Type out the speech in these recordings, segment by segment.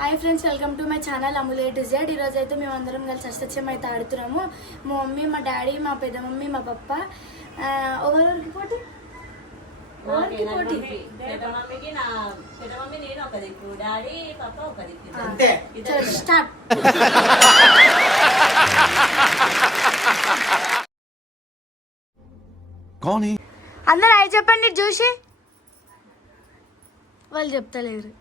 Hi friends, welcome to my channel Amul A to Z. ఈరోజు అయితే మేము అందరం కలిసి అష్టచమ్మ అయితే ఆడుతున్నాము. మా మమ్మీ, మా డాడీ, మా పెద్ద మమ్మీ, మా పప్ప. ఎవరికి పోటీ? స్టార్ట్. అందరు అయి చెప్పండి చూసి. వాళ్ళు చెప్తలేరు.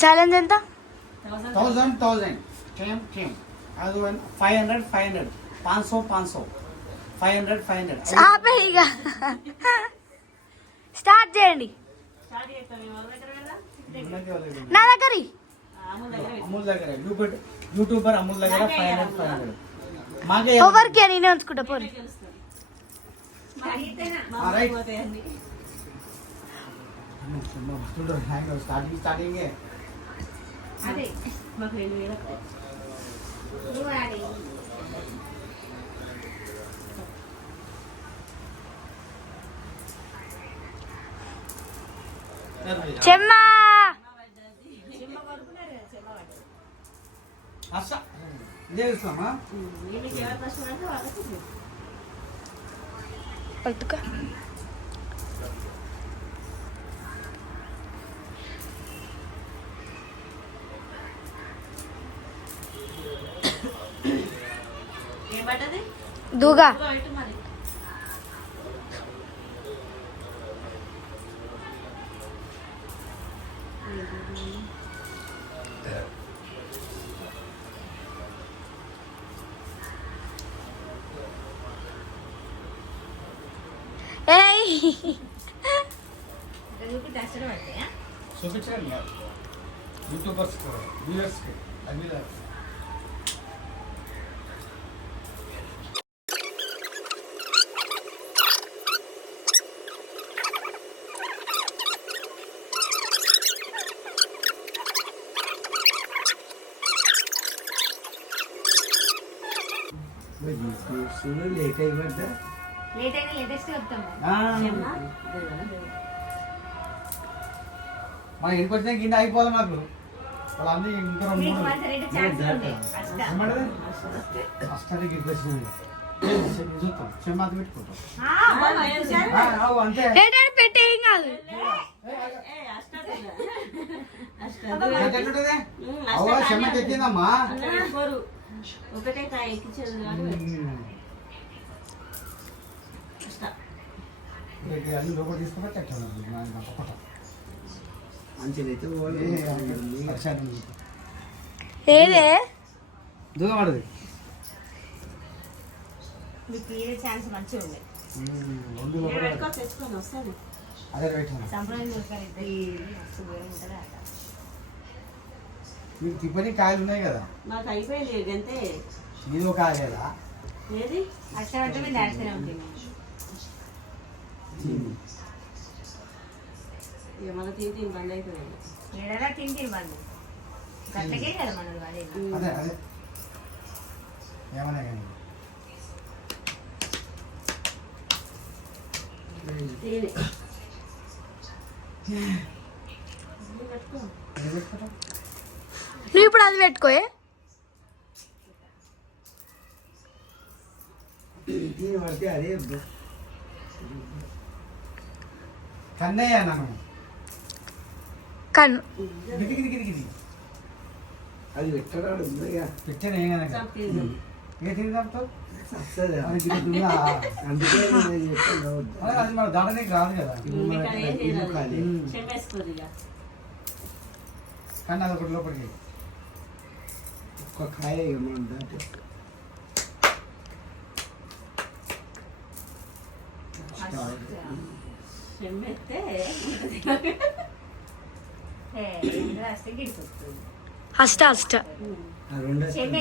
ఛాలెంజ్ ఎంత? 1000 అది 500 500 500 500 ఆపే ఇక. స్టార్ట్ చేయండి. నా దగ్గర అమూల్ దగ్గర యూట్యూబర్ అమూల్ దగ్గర 500 మాకే ఎవరికి నేనే ఉంచుకుంటా పోనీ. స్టార్టింగ్ చెమ్మా ఇదే చూస్తామా పట్టుకో. దూగా చూపించండి యూట్యూబర్స్ వ్యూయర్స్కి అన్ని లేట్ అయిపోతే మన ఇంటికి వచ్చిన గిన్నె అయిపోవాలి మాకు వాళ్ళందరూ ఇంకా 2 అష్టానికి ఇంటికి వచ్చినాయి చూస్తాం చెమ్మాత పెట్టుకుంటాం అంతే పెట్టేం కాదు. చెమ్మ తెచ్చిందమ్మా ఒకటే అన్ని లోపల తీసుకుపెట్టి ఏదే దూరం పడదు. ఛాన్స్ మంచిగా ఉంది. అదే రైట్ మీకు తిప్పని కాయలు ఉన్నాయి కదా, మాకు అయిపోయింది అంతే. నీదో కాయ కదా ఏది అట్లా దాడితేనే ఉంటుంది. మన తింటే బంద్ అవుతుంది. ఏడలా తింటే బంద్ గట్లకే కదా మనది. అదే అదే ఏమన్నా కానీ నువ్వు ఇప్పుడు అది పెట్టుకోయే. పడితే అదే కన్నయ్య నన్ను కన్ను అది పెట్టాడు పెట్టాను ఏం కదా ఏ తింటావు అందుకే అది మన దాటనికి రాదు కదా. కానీ అది ఒకటి లోపలికి ఒక్క కాయ అష్ట అష్ట చెమ్మ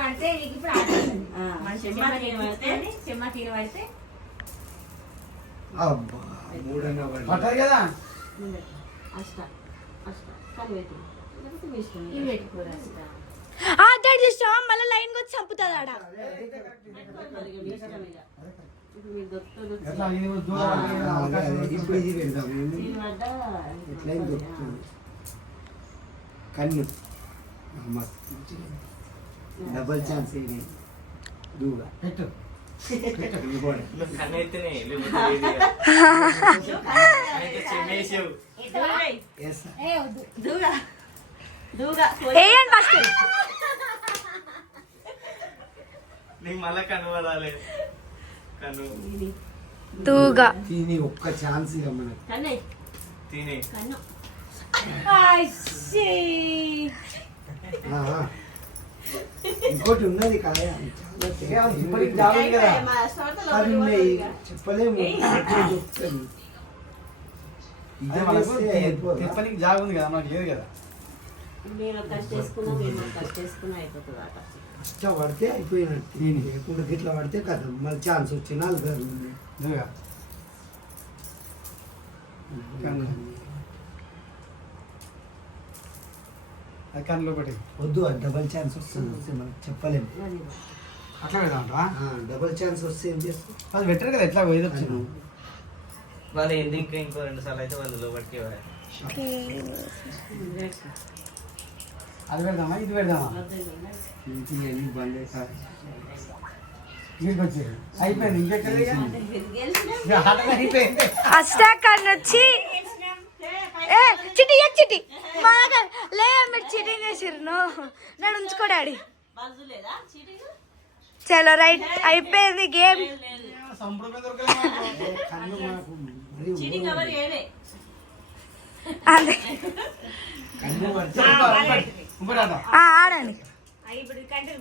పడితే ఇప్పుడు చెమ్మ తీర పడితే పట్టారు కదా. అష్ట అష్ట కానీ పెట్టుకోరు అష్ట మళ్ళీ లైన్ వచ్చి చంపుతుంది ఆడ. ఇప్పుడు మీకు దొరుకుతుంది ఎట్లా ఇది దూరం పడే అవకాశం ఉంది. ఇప్పుడు ఇది పెడదాం దీనివల్ల ఎట్లయినా దొరుకుతుంది కన్ను డబల్ ఛాన్స్ ఇది దూగా పెట్టు కన్నైతేనే చెమ్మేసావు ఎస్ దూగా దూగా వేయండి ఫస్ట్. నీకు మళ్ళా కన్ను పడాలి కన్ను తూగా దీని ఒక్క ఛాన్స్ ఇక మనకి కన్నే తినే కన్ను ఆహా. ఇంకోటి ఉన్నది కాయ చాలా ఇప్పటికి జాబ్ ఉంది కదా. మా స్టోర్లో అది ఉన్నాయి చెప్పలేము ఎట్లా చెప్తాను అదే మనకు తిప్పనికి జాబ్ ఉంది కదా మనకు లేదు కదా. మీరు కట్ చేసుకున్నా మీరు కట్ చేసుకున్నా అయిపోతుంది ఆట కష్టపడితే అయిపోయినట్టు లేకుండా గిట్లా పడితే కదా మళ్ళీ ఛాన్స్ వచ్చి నాలుగు ఇదిగా. అది కన్నులో పెట్టి వద్దు అది డబల్ ఛాన్స్ వస్తుంది వస్తే మనకు చెప్పలేము అది అట్లా పెడదామంటా. డబల్ ఛాన్స్ వస్తే ఏం చేస్తాం అది బెటర్ కదా ఎట్లా పోయేది వచ్చింది. వాళ్ళు ఏంది ఇంకా ఇంకో 2 సార్లు అయితే వాళ్ళు లోపలికి అది పెడదామా ఇది పెడదామా ఇంటికి అన్ని బంద్ అవుతాయి వీడికి వచ్చేది అయిపోయింది. ఇంకెక్కడ గెలిచినాం ఇక ఆటలు అయిపోయింది. అష్టాక్ అని వచ్చి ఏ చిటి చిటి మాగా లే మీరు చీటింగ్ చేసిర్రు నన్ను ఉంచుకో డాడీ. బాజు లేదా చీటింగ్ చలో రైట్ అయిపోయింది గేమ్. సంప్రదాయం దొరకలేదు. కన్ను మాకు మరి చీటింగ్ ఎవరు ఏడే అదే కన్ను పడితే ఇంకోటి ఆడదాం. ఆడండి. ఇప్పుడు కంటిన్యూ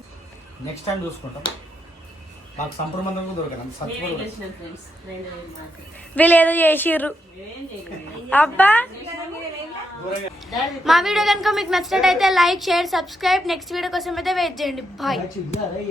నెక్స్ట్ టైం చూసుకుంటాం. మాకు సంప్రమందం దొరకదు మేమే సత్పూర్ గెలిచినాం ఫ్రెండ్స్ 2,000 మార్కులు వీళ్ళు ఏదో చేసిర్రు. ఏం చేయలేదు అబ్బా మా వీడియో కనుక మీకు నచ్చినట్టయితే like share subscribe. Next video కోసం అయితే వెయిట్ చేయండి. బాయ్. చిల్లారా